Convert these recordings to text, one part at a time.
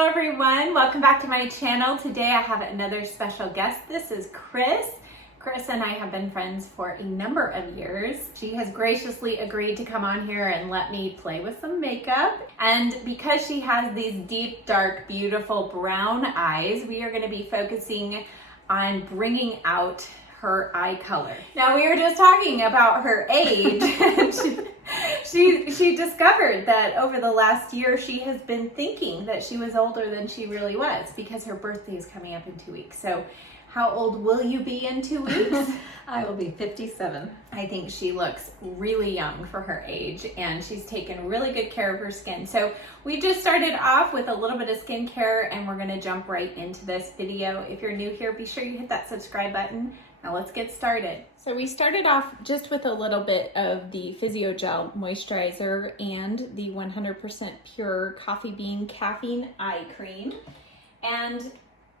Hello everyone, welcome back to my channel. Today I have another special guest. This is Kris. Kris and I have been friends for a number of years. She has graciously agreed to come on here and let me play with some makeup. And because she has these deep, dark, beautiful brown eyes, we are going to be focusing on bringing out her eye color. Now, we were just talking about her age. She discovered that over the last year she has been thinking that she was older than she really was because her birthday is coming up in 2 weeks. So how old will you be in 2 weeks? I will be 57. I think she looks really young for her age, and she's taken really good care of her skin. So we just started off with a little bit of skincare, and we're gonna jump right into this video. If you're new here, be sure you hit that subscribe button. Now let's get started. So we started off just with a little bit of the Physio Gel Moisturizer and the 100% pure coffee bean caffeine eye cream. And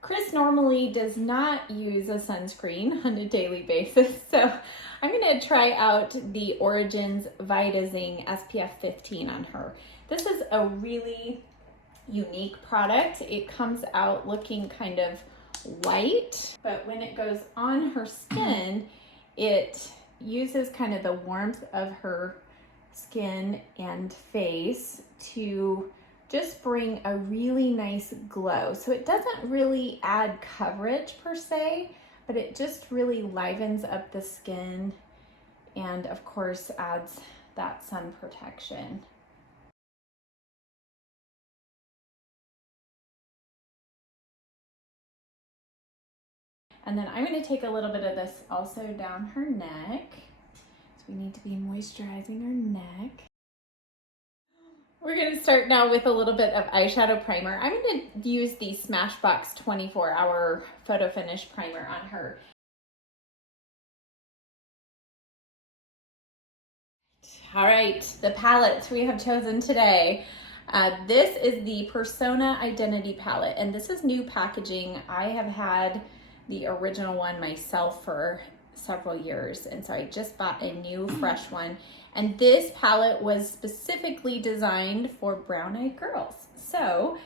Kris normally does not use a sunscreen on a daily basis, so I'm gonna try out the Origins Vitazing SPF 15 on her. This is a really unique product. It comes out looking kind of white, but when it goes on her skin, it uses kind of the warmth of her skin and face to just bring a really nice glow. So it doesn't really add coverage per se, but it just really livens up the skin and of course adds that sun protection. And then I'm going to take a little bit of this also down her neck. So we need to be moisturizing her neck. We're going to start now with a little bit of eyeshadow primer. I'm going to use the Smashbox 24-hour Photo Finish Primer on her. All right, the palettes we have chosen today. This is the Persona Identity palette, and this is new packaging. I have had the original one myself for several years, and so I just bought a new fresh one. And this palette was specifically designed for brown-eyed girls. So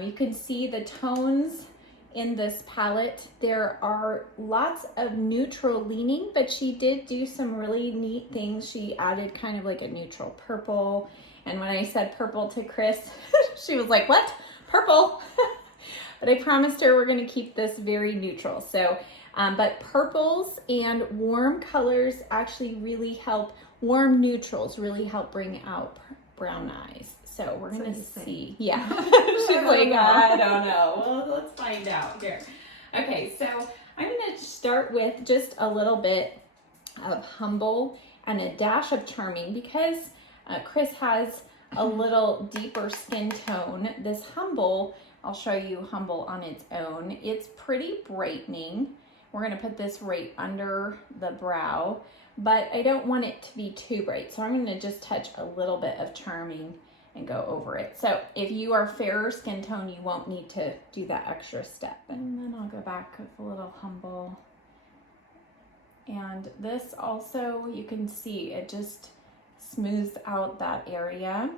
you can see the tones in this palette. There are lots of neutral leaning, but she did do some really neat things. She added kind of like a neutral purple. And when I said purple to Kris, she was like, what? Purple? But I promised her we're gonna keep this very neutral. So, but purples and warm colors actually really help, warm neutrals really help bring out brown eyes. So we're gonna see. Yeah, she's like, I don't know. Well, let's find out here. Okay, so I'm gonna start with just a little bit of Humble and a dash of Charming because Kris has a little deeper skin tone. This Humble, I'll show you Humble on its own. It's pretty brightening. We're gonna put this right under the brow, but I don't want it to be too bright. So I'm gonna just touch a little bit of Charming and go over it. So if you are fairer skin tone, you won't need to do that extra step. And then I'll go back with a little Humble. And this also, you can see it just smooths out that area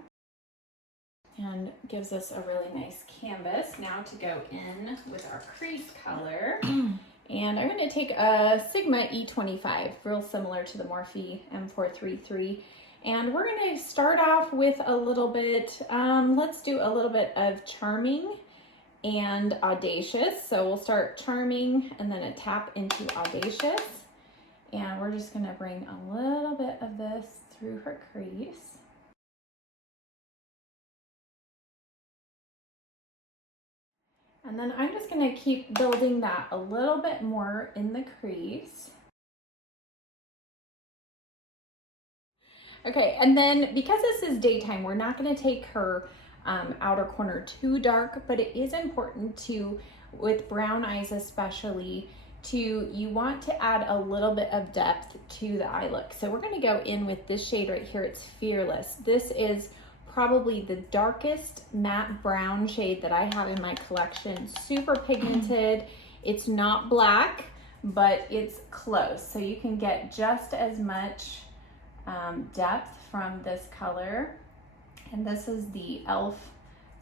and gives us a really nice canvas now to go in with our crease color. And I'm going to take a Sigma E25, real similar to the Morphe M433. And we're going to start off with a little bit, let's do a little bit of Charming and Audacious. So we'll start Charming and then a tap into Audacious. And we're just going to bring a little bit of this through her crease. And then I'm just gonna keep building that a little bit more in the crease. Okay, and then because this is daytime, we're not gonna take her outer corner too dark, but it is important to, with brown eyes especially, you want to add a little bit of depth to the eye look. So we're gonna go in with this shade right here, it's Fearless. This is probably the darkest matte brown shade that I have in my collection. Super pigmented. It's not black, but it's close. So you can get just as much depth from this color. And this is the e.l.f.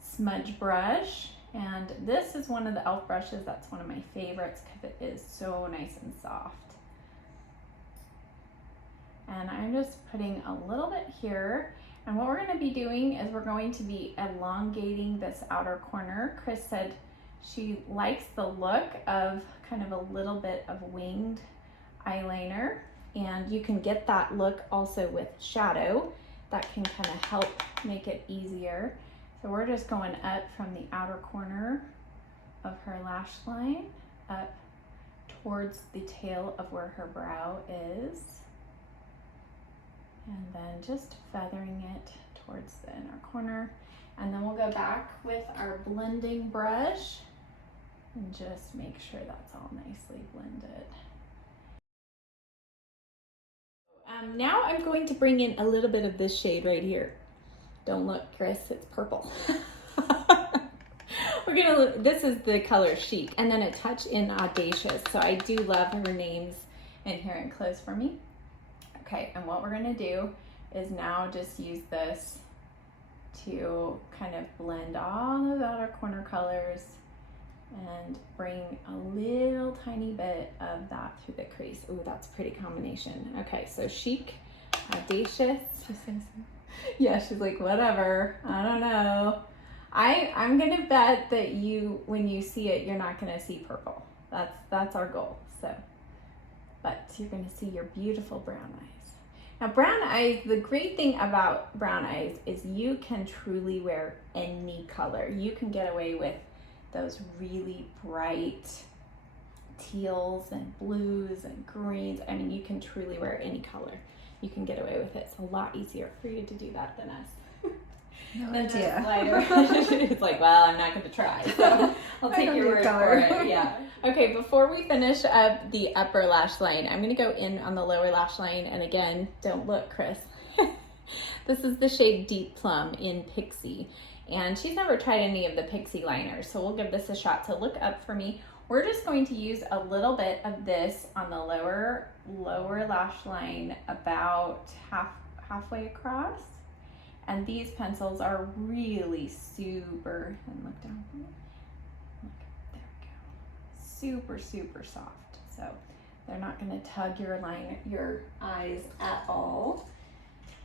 smudge brush. And this is one of the e.l.f. brushes. That's one of my favorites because it is so nice and soft. And I'm just putting a little bit here. And what we're going to be doing is we're going to be elongating this outer corner. Kris said she likes the look of kind of a little bit of winged eyeliner. And you can get that look also with shadow. That can kind of help make it easier. So we're just going up from the outer corner of her lash line up towards the tail of where her brow is. And then just feathering it towards the inner corner. And then we'll go back with our blending brush and just make sure that's all nicely blended. Now I'm going to bring in a little bit of this shade right here. Don't look, Kris, it's purple. This is the color Chic, and then a touch in Audacious. So I do love her names in here and close for me. Okay, and what we're gonna do is now just use this to kind of blend all those outer corner colors and bring a little tiny bit of that through the crease. Ooh, that's a pretty combination. Okay, so Chic, Audacious. Yeah, she's like, whatever, I don't know. I'm gonna bet that when you see it, you're not gonna see purple. That's our goal, so. But you're gonna see your beautiful brown eyes. Now brown eyes, the great thing about brown eyes is you can truly wear any color. You can get away with those really bright teals and blues and greens. I mean, you can truly wear any color. You can get away with it. It's a lot easier for you to do that than us. No idea. It's like, well, I'm not going to try, so I'll take your word for it. Yeah. Okay, before we finish up the upper lash line, I'm going to go in on the lower lash line, and again, don't look, Kris. This is the shade Deep Plum in Pixie, and she's never tried any of the Pixie liners, so we'll give this a shot. So look up for me. We're just going to use a little bit of this on the lower lash line, about halfway across. And these pencils are really super, and look down for me. Look, there we go. Super, super soft. So they're not gonna tug your eyes at all.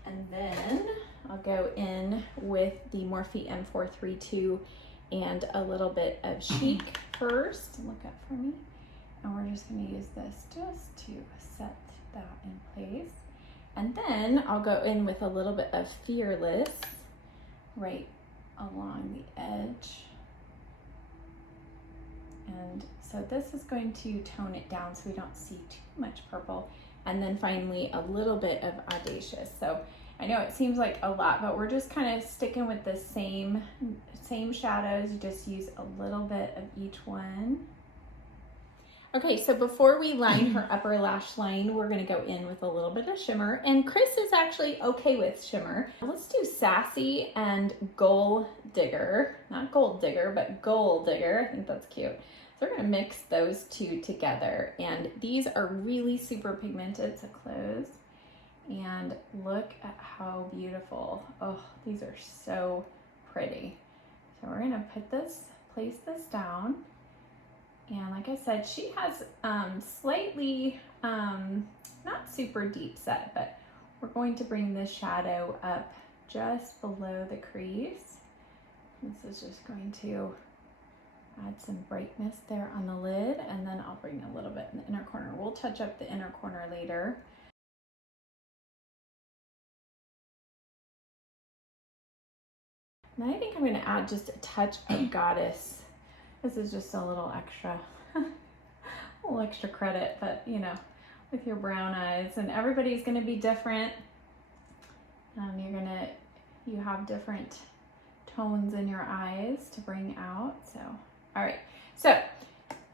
And then I'll go in with the Morphe M432 and a little bit of Chic first. Look up for me. And we're just gonna use this just to set that in place. And then I'll go in with a little bit of Fearless right along the edge. And so this is going to tone it down so we don't see too much purple. And then finally a little bit of Audacious. So I know it seems like a lot, but we're just kind of sticking with the same shadows. You just use a little bit of each one. Okay, so before we line her upper lash line, we're gonna go in with a little bit of shimmer, and Kris is actually okay with shimmer. Let's do Sassy and Gold Digger. Not Gold Digger, but Gold Digger. I think that's cute. So we're gonna mix those two together, and these are really super pigmented, so close. And look at how beautiful. Oh, these are so pretty. So we're gonna place this down. And like I said, she has slightly, not super deep set, but we're going to bring this shadow up just below the crease. This is just going to add some brightness there on the lid, and then I'll bring a little bit in the inner corner. We'll touch up the inner corner later. And I think I'm gonna add just a touch of Goddess. This is just a little extra credit, but you know, with your brown eyes, and everybody's gonna be different. You have different tones in your eyes to bring out. So, all right, so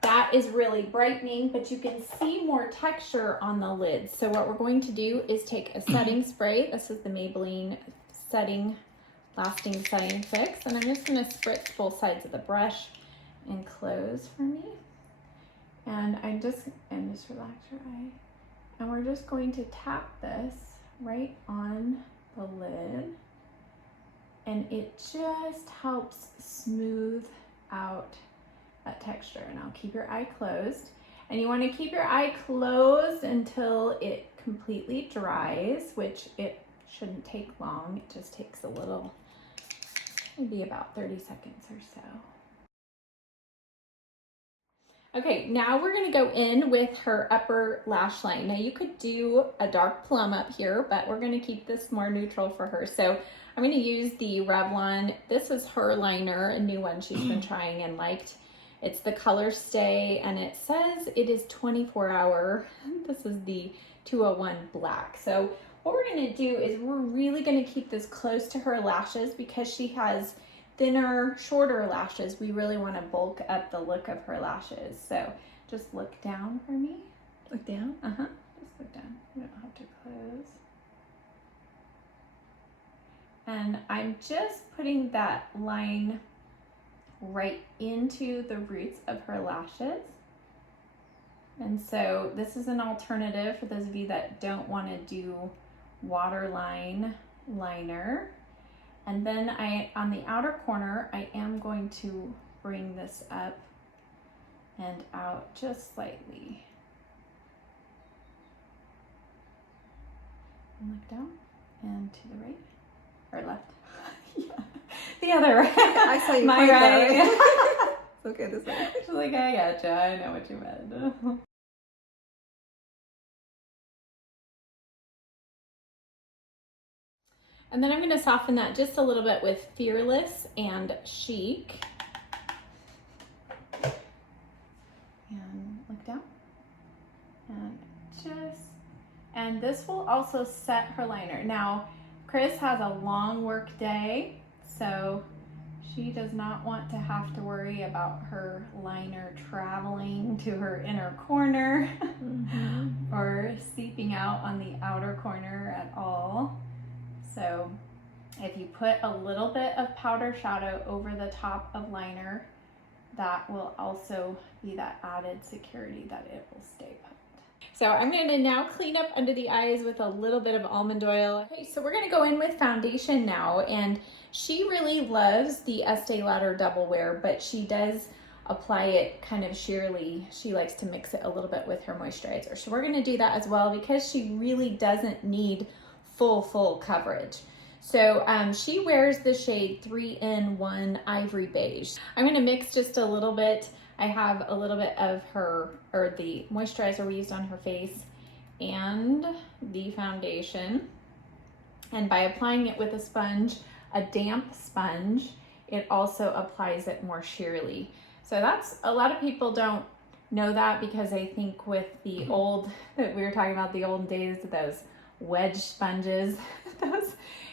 that is really brightening, but you can see more texture on the lid. So what we're going to do is take a setting spray. This is the Maybelline Lasting Setting Fix, and I'm just gonna spritz both sides of the brush and close for me. And just relax your eye. And we're just going to tap this right on the lid. And it just helps smooth out that texture. And I'll keep your eye closed. And you want to keep your eye closed until it completely dries, which it shouldn't take long. It just takes a little, maybe about 30 seconds or so. Okay, now we're gonna go in with her upper lash line. Now you could do a dark plum up here, but we're gonna keep this more neutral for her. So I'm gonna use the Revlon. This is her liner, a new one she's been trying and liked. It's the Color Stay, and it says it is 24-hour. This is the 201 Black. So what we're gonna do is we're really gonna keep this close to her lashes because she has thinner, shorter lashes. We really want to bulk up the look of her lashes. So just look down for me. Look down? Uh-huh. Just look down. You don't have to close. And I'm just putting that line right into the roots of her lashes. And so this is an alternative for those of you that don't want to do waterline liner. And then on the outer corner, I am going to bring this up and out just slightly. And look down and to the right or left. Yeah. The other right. I saw you my point right. that. It's okay this way. She's like, I gotcha. I know what you meant. And then I'm going to soften that just a little bit with Fearless and Chic. And look down. And this will also set her liner. Now, Kris has a long work day, so she does not want to have to worry about her liner traveling to her inner corner or seeping out on the outer corner at all. So if you put a little bit of powder shadow over the top of liner, that will also be that added security that it will stay put. So I'm going to now clean up under the eyes with a little bit of almond oil. Okay, so we're going to go in with foundation now, and she really loves the Estee Lauder Double Wear, but she does apply it kind of sheerly. She likes to mix it a little bit with her moisturizer. So we're going to do that as well because she really doesn't need full coverage. So she wears the shade 3-in-1 Ivory Beige. I'm going to mix just a little bit. I have a little bit of the moisturizer we used on her face and the foundation. And by applying it with a sponge, a damp sponge, it also applies it more sheerly. So that's, a lot of people don't know that because I think with the old, that we were talking about the old days, those wedge sponges,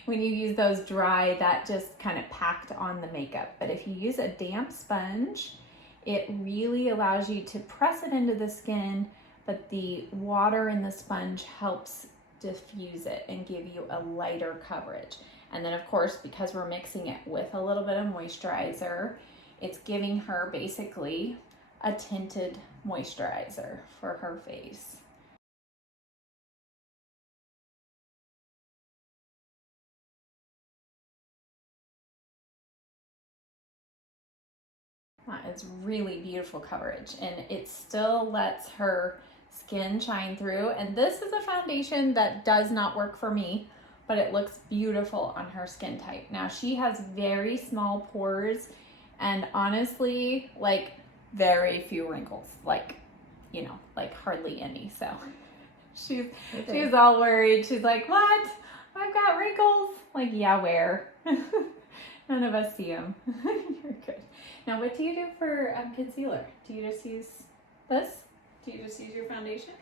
when you use those dry, that just kind of packed on the makeup. But if you use a damp sponge, it really allows you to press it into the skin, but the water in the sponge helps diffuse it and give you a lighter coverage. And then of course, because we're mixing it with a little bit of moisturizer, it's giving her basically a tinted moisturizer for her face. That is really beautiful coverage, and it still lets her skin shine through. And this is a foundation that does not work for me, but it looks beautiful on her skin type. Now she has very small pores and honestly, like very few wrinkles, like, you know, like hardly any. So she's all worried. She's like, what? I've got wrinkles? Like, yeah, where? None of us see them. You're good. Now, what do you do for concealer? Do you just use this? Do you just use your foundation?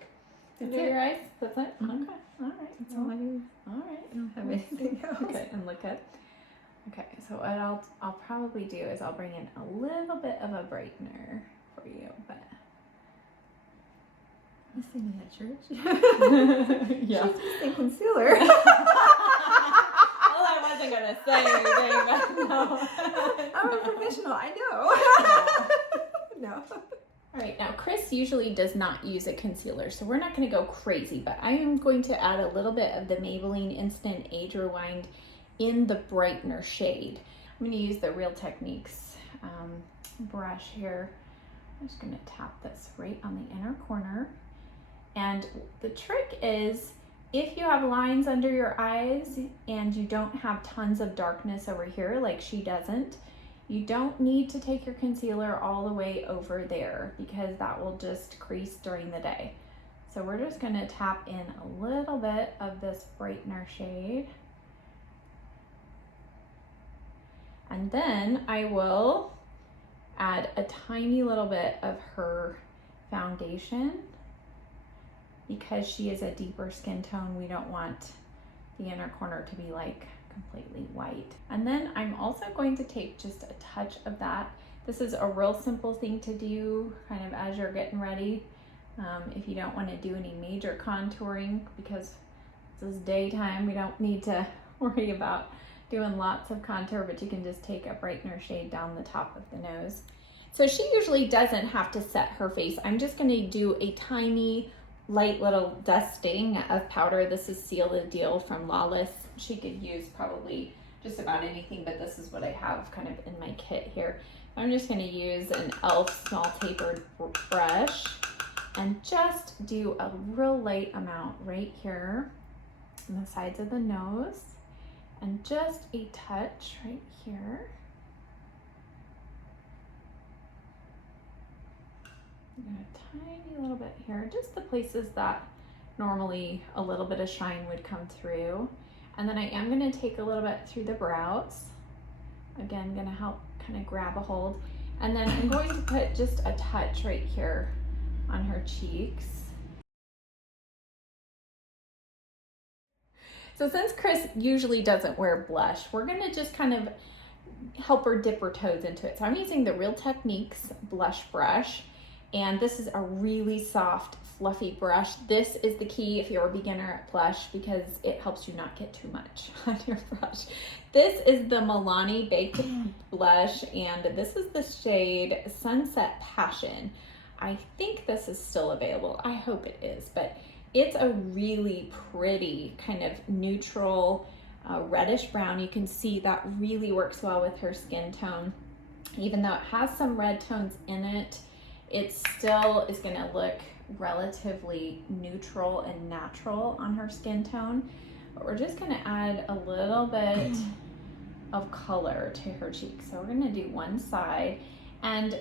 Under your eyes? That's it? Okay. All right. That's all I use. All right. I don't have anything else. Okay, and look up. Okay, so what I'll probably do is I'll bring in a little bit of a brightener for you, but You sing in that church? yeah. She's using concealer. Well, I wasn't gonna say anything, but no. I'm a professional, I know. No. All right, now Kris usually does not use a concealer, so we're not gonna go crazy, but I am going to add a little bit of the Maybelline Instant Age Rewind in the brightener shade. I'm gonna use the Real Techniques brush here. I'm just gonna tap this right on the inner corner. And the trick is, if you have lines under your eyes and you don't have tons of darkness over here, like she doesn't, you don't need to take your concealer all the way over there because that will just crease during the day. So we're just gonna tap in a little bit of this brightener shade. And then I will add a tiny little bit of her foundation. Because she is a deeper skin tone, we don't want the inner corner to be like completely white. And then I'm also going to take just a touch of that. This is a real simple thing to do kind of as you're getting ready. If you don't want to do any major contouring, because this is daytime, we don't need to worry about doing lots of contour, but you can just take a brightener shade down the top of the nose. So she usually doesn't have to set her face. I'm just going to do a tiny light little dusting of powder. This is Seal the Deal from Lawless. She could use probably just about anything, but this is what I have kind of in my kit here. I'm just going to use an e.l.f. small tapered brush and just do a real light amount right here on the sides of the nose and just a touch right here. A tiny little bit here, just the places that normally a little bit of shine would come through. And then I am going to take a little bit through the brows. Again, going to help kind of grab a hold. And then I'm going to put just a touch right here on her cheeks. So since Kris usually doesn't wear blush, we're going to just kind of help her dip her toes into it. So I'm using the Real Techniques blush brush. And this is a really soft, fluffy brush. This is the key if you're a beginner at blush because it helps you not get too much on your brush. This is the Milani Baked Blush, and this is the shade Sunset Passion. I think this is still available. I hope it is, but it's a really pretty kind of neutral reddish brown. You can see that really works well with her skin tone. Even though it has some red tones in it, it still is going to look relatively neutral and natural on her skin tone. But we're just going to add a little bit of color to her cheeks. So we're going to do one side, and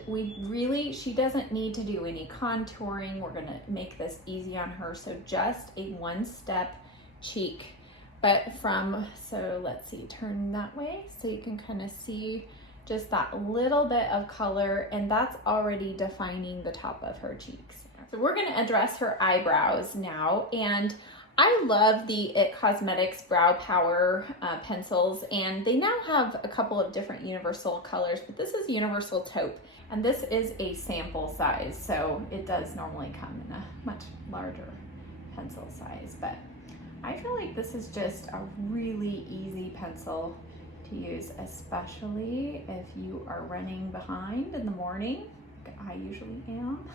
she doesn't need to do any contouring. We're going to make this easy on her. So just a one-step cheek. But so let's see, turn that way so you can kind of see just that little bit of color, and that's already defining the top of her cheeks. So we're gonna address her eyebrows now, and I love the IT Cosmetics Brow Power pencils, and they now have a couple of different universal colors, but this is Universal Taupe, and this is a sample size, so it does normally come in a much larger pencil size, but I feel like this is just a really easy pencil to use, especially if you are running behind in the morning, like I usually am.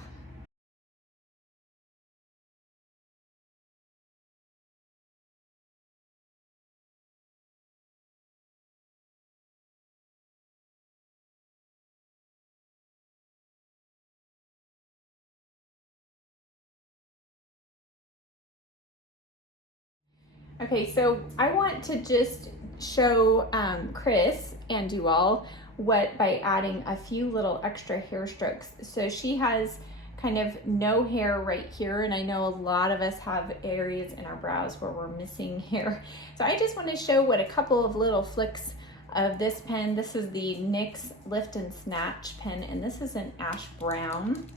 Okay, so I want to just show Kris and you all by adding a few little extra hair strokes. So she has kind of no hair right here, and I know a lot of us have areas in our brows where we're missing hair. So I just want to show what a couple of little flicks of this pen. This is the NYX Lift and Snatch pen, and this is an ash brown.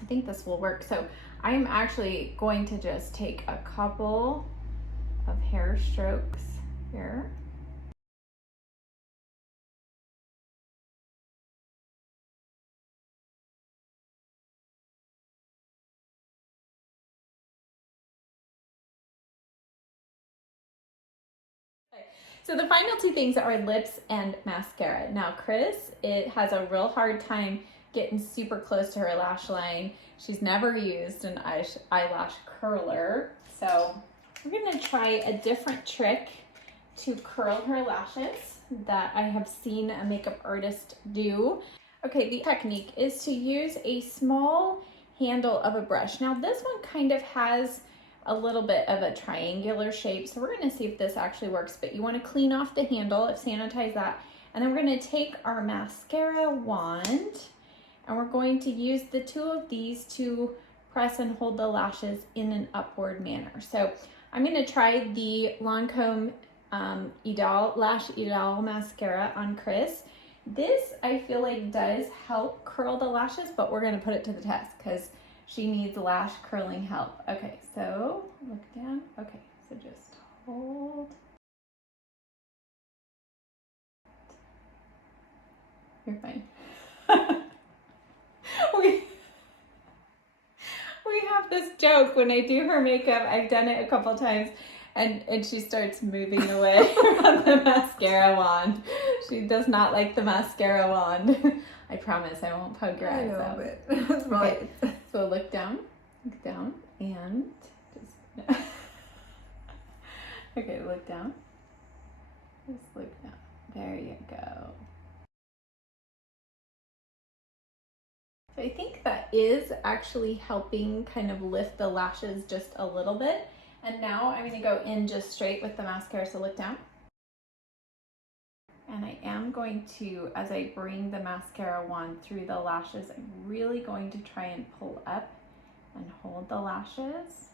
I think this will work. So I'm actually going to just take a couple of hair strokes here. So the final two things are lips and mascara. Now Kris, it has a real hard time getting super close to her lash line. She's never used an eyelash curler. So we're gonna try a different trick to curl her lashes that I have seen a makeup artist do. Okay, the technique is to use a small handle of a brush. Now this one kind of has a little bit of a triangular shape, so we're gonna see if this actually works, but you wanna clean off the handle, sanitize that, and then we're gonna take our mascara wand and we're going to use the two of these to press and hold the lashes in an upward manner. So I'm gonna try the Lancome Lash Idole mascara on Kris. This I feel like does help curl the lashes, but we're gonna put it to the test because she needs lash curling help. Okay, so look down. Okay, so just hold. You're fine. we have this joke when I do her makeup. I've done it a couple times. And she starts moving away from the mascara wand. She does not like the mascara wand. I promise I won't poke your eyes out. But that's right. Okay. So look down, and just... Okay, look down. Just look down. There you go. So I think that is actually helping kind of lift the lashes just a little bit. And now I'm going to go in just straight with the mascara, so look down. And I am going to, as I bring the mascara wand through the lashes, I'm really going to try and pull up and hold the lashes.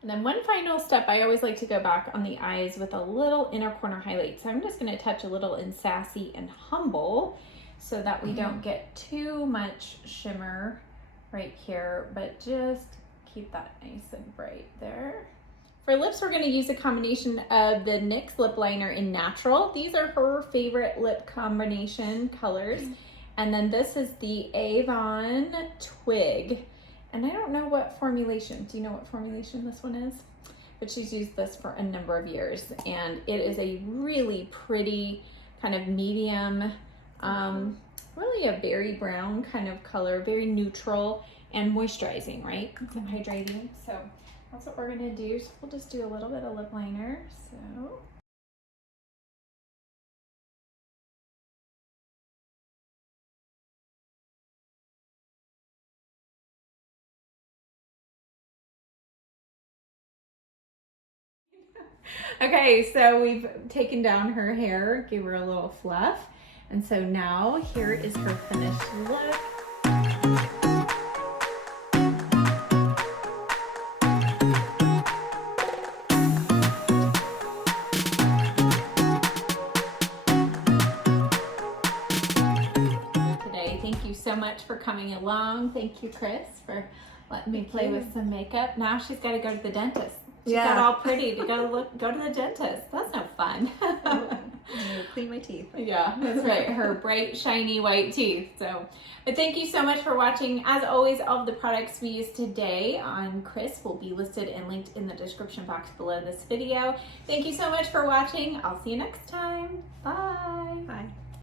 And then one final step, I always like to go back on the eyes with a little inner corner highlight. So I'm just going to touch a little in Sassy and Humble, so that we don't get too much shimmer right here, but just keep that nice and bright there. For lips, we're going to use a combination of the NYX lip liner in Natural. These are her favorite lip combination colors. And then this is the Avon Twig. And I don't know what formulation. Do you know what formulation this one is? But she's used this for a number of years. And it is a really pretty kind of medium, really a berry brown kind of color, very neutral and moisturizing, right? It's hydrating. So that's what we're gonna do. So we'll just do a little bit of lip liner. So okay, so we've taken down her hair, gave her a little fluff. And so now here is her finished look. Today, thank you so much for coming along. Thank you, Kris, for letting me play with some makeup. Now she's got to go to the dentist. She got all pretty to go to the dentist. That's no fun. Clean my teeth. Yeah, that's right. Her bright, shiny white teeth. So, but thank you so much for watching. As always, all of the products we used today on Kris will be listed and linked in the description box below this video. Thank you so much for watching. I'll see you next time. Bye. Bye.